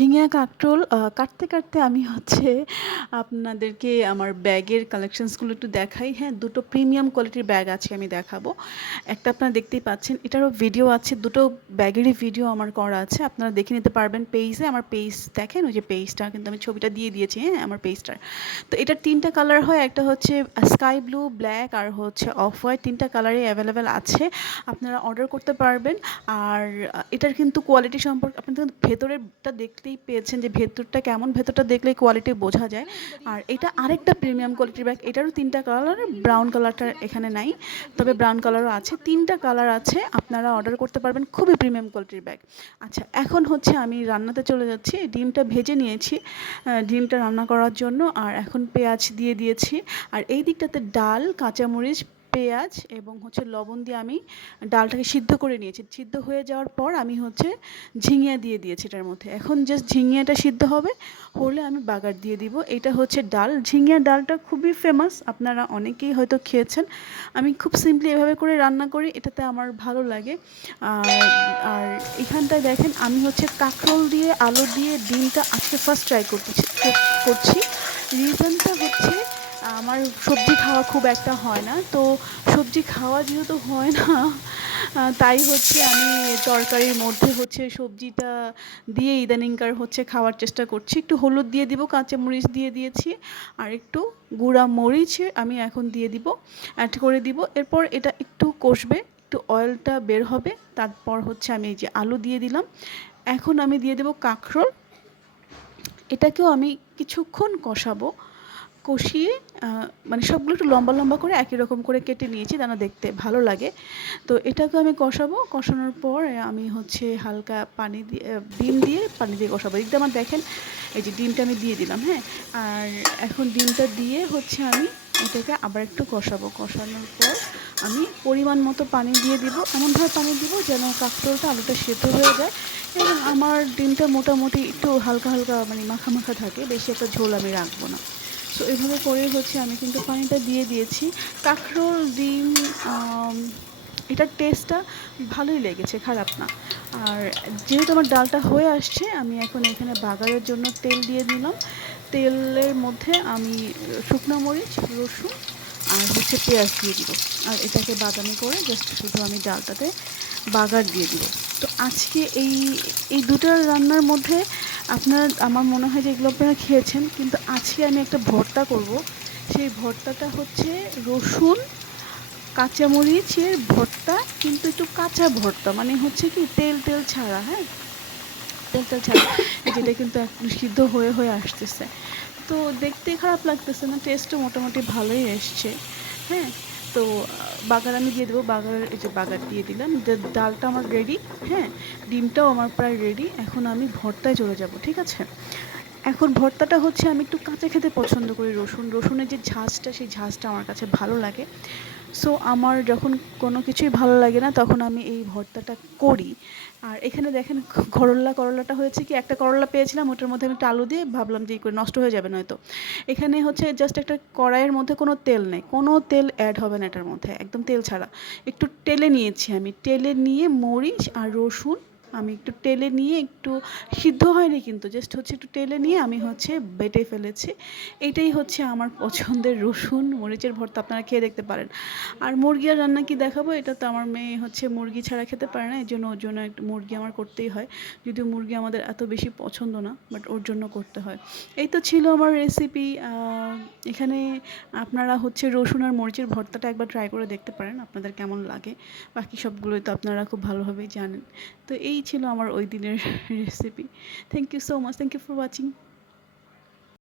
ঝিঙে কাঁকরোল কাটতে, কাটতে আমি হচ্ছে আপনাদেরকে আমার ব্যাগের কালেকশনসগুলো একটু দেখাই। হ্যাঁ, দুটো প্রিমিয়াম কোয়ালিটির ব্যাগ আছে আমি দেখাবো। একটা আপনারা দেখতেই পাচ্ছেন। এটারও ভিডিও আছে। দুটো ব্যাগেরই ভিডিও আমার করা আছে। আপনারা দেখে নিতে পারবেন পেইজে। আমার পেইজ দেখেন ওই যে পেইজটা কিন্তু আমি ছবিটা দিয়ে দিয়েছি হ্যাঁ, আমার পেইজটার। তো এটার ৩ টা কালার হয়। একটা হচ্ছে স্কাই ব্লু, ব্ল্যাক আর হচ্ছে অফ হোয়াইট তিনটা কালারই অ্যাভেলেবেল আছে। আপনারা অর্ডার করতে পারবেন। আর এটার কিন্তু কোয়ালিটি সম্পর্কে আপনাদের ভেতরেরটা ভেতরেরটা দেখতেই পেয়েছেন যে ভেতরটা কেমন, ভেতরটা দেখলে কোয়ালিটি বোঝা যায়। আর এটা আরেকটা প্রিমিয়াম কোয়ালিটির ব্যাগ। এটারও ৩ টা কালার, ব্রাউন কালারটা এখানে নাই। তবে ব্রাউন কালারও আছে। ৩ টা কালার আছে। আপনারা অর্ডার করতে পারবেন। খুবই প্রিমিয়াম কোয়ালিটির ব্যাগ। আচ্ছা, এখন হচ্ছে আমি রান্নাতে চলে যাচ্ছি। ডিমটা ভেজে নিয়েছি। ডিমটা রান্না করার জন্য। আর এখন পেঁয়াজ দিয়ে দিয়েছি। আর এই দিকটাতে ডাল, কাঁচামরিচ, পেঁয়াজ এবং হচ্ছে লবণ দিয়ে আমি ডালটাকে সিদ্ধ করে নিয়েছি। সিদ্ধ হয়ে যাওয়ার পর আমি হচ্ছে ঝিঙিয়া দিয়ে দিয়েছি এটার মধ্যে। এখন জাস্ট ঝিঙিয়াটা সিদ্ধ হবে, হলে আমি বাগার দিয়ে দিব। এটা হচ্ছে ডাল। ঝিঙিয়া ডালটা খুবই ফেমাস। আপনারা অনেকেই হয়তো খেয়েছেন। আমি খুব সিম্পলি এভাবে করে রান্না করি। এটাতে আমার ভালো লাগে। আর আর এখানটায় দেখেন আমি হচ্ছে কাঁকরোল দিয়ে, আলু দিয়ে ডিমটা আজকে ফার্স্ট ট্রাই করতেছি করছি। রিজনটা হচ্ছে আমার সবজি খাওয়া খুব একটা হয় না। তো সবজি খাওয়া যেহেতু হয় না, তাই হচ্ছে আমি তরকারির মধ্যে হচ্ছে সবজিটা দিয়ে ইদানিংকার হচ্ছে খাওয়ার চেষ্টা করছি। একটু হলুদ দিয়ে দিব, কাঁচামরিচ দিয়ে দিয়েছি। আর একটু গুঁড়া মরিচ আমি এখন দিয়ে দিব, অ্যাড করে দিব। এরপর এটা একটু কষবে, একটু অয়েলটা বের হবে। তারপর হচ্ছে আমি এই যে আলু দিয়ে দিলাম। এখন আমি দিয়ে দেব কাঁকরোল। এটাকেও আমি কিছুক্ষণ কষাবো। কষিয়ে মানে সবগুলো একটু লম্বা, লম্বা করে একই রকম করে কেটে নিয়েছি যেন দেখতে ভালো লাগে। তো এটাকেও আমি কষাবো। কষানোর পর আমি হচ্ছে হালকা পানি দিয়ে ডিম দিয়ে পানি দিয়ে কষাবো। এদিকটা আমার দেখেন এই যে ডিমটা আমি দিয়ে দিলাম, হ্যাঁ? আর এখন ডিমটা দিয়ে হচ্ছে আমি এটাকে আবার একটু কষাবো। কষানোর পর আমি পরিমাণ মতো পানি দিয়ে দিব। এমনভাবে পানি দিব যেন কাঁকরোলটা আলুটা সেদ্ধ হয়ে যায় এবং আমার ডিমটা মোটামুটি একটু হালকা, হালকা মানে মাখা, মাখা থাকে। বেশি একটা ঝোল আমি রাখব না। সো এভাবে করে হচ্ছে আমি কিন্তু পানিটা দিয়ে দিয়েছি। কাঁকরোল, ডিম এটার টেস্টটা ভালোই লেগেছে, খারাপ না। আর যেহেতু আমার ডালটা হয়ে আসছে, আমি এখন এখানে বাগারের জন্য তেল দিয়ে দিলাম। তেলের মধ্যে আমি শুকনো মরিচ, রসুন আর হচ্ছে পেঁয়াজ দিয়ে দিব। আর এটাকে বাদামি করে জাস্ট শুধু আমি ডালটাতে বাগার দিয়ে দিব। তো আজকে এই, এই দুটা রান্নার মধ্যে আপনার আমার মনে হয় যে এগুলো আপনারা খেয়েছেন। কিন্তু আজকে আমি একটা ভর্তা করব। সেই ভর্তাটা হচ্ছে রসুন, কাঁচামরিচের ভর্তা কিন্তু একটু কাঁচা ভর্তা। মানে হচ্ছে কি তেল, তেল ছাড়া, হ্যাঁ? তেল, তেল ছাড়া। যেটা কিন্তু একটু সিদ্ধ হয়ে, হয়ে আসতেছে। তো দেখতে খারাপ লাগতেছে না। টেস্টও মোটামুটি ভালোই এসছে। হ্যাঁ? তো বাগার আমি দিয়ে দেবো। বাগার এই যে বাগার দিয়ে দিলাম। ডালটা আমার রেডি, হ্যাঁ? ডিমটাও আমার প্রায় রেডি। এখন আমি ভর্তায় চলে যাব। ঠিক আছে? এখন ভর্তাটা হচ্ছে আমি একটু কাঁচা খেতে পছন্দ করি রসুন। রসুনের যে ঝাঁঝটা, সেই ঝাঁঝটা আমার কাছে ভালো লাগে। সো আমার যখন কোনো কিছুই ভালো লাগে না, তখন আমি এই ভর্তাটা করি। আর এখানে দেখেন করল্লা, করল্লাটা হয়েছে কি একটা করল্লা পেয়েছিলাম, ওটার মধ্যে আমি একটু আলু দিয়ে ভাবলাম যে করে নষ্ট হয়ে যাবে নয়তো। এখানে হচ্ছে জাস্ট একটা কড়াইয়ের মধ্যে কোনো তেল নেই। কোনো তেল অ্যাড হবে না এটার মধ্যে। একদম তেল ছাড়া। একটু টেলে নিয়েছি আমি। টেলে নিয়ে মরিচ আর রসুন আমি একটু টেলে নিয়ে একটু সিদ্ধ হয়নি কিন্তু জাস্ট হচ্ছে একটু টেলে নিয়ে আমি হচ্ছে বেটে ফেলেছি। এইটাই হচ্ছে আমার পছন্দের রসুন, মরিচের ভর্তা। আপনারা খেয়ে দেখতে পারেন। আর মুরগি আর রান্না কি দেখাবো? এটা তো আমার মেয়ে হচ্ছে মুরগি ছাড়া খেতে পারে না। এর জন্য ওর জন্য একটু মুরগি আমার করতেই হয়। যদিও মুরগি আমাদের এত বেশি পছন্দ না। বাট ওর জন্য করতে হয়। এই তো ছিল আমার রেসিপি। এখানে আপনারা হচ্ছে রসুন আর মরিচের ভর্তাটা একবার ট্রাই করে দেখতে পারেন। আপনাদের কেমন লাগে। বাকি সবগুলোই তো আপনারা খুব ভালোভাবেই জানেন। তো এই ছিল আমার ওই দিনের recipe. Thank you so much. Thank you for watching.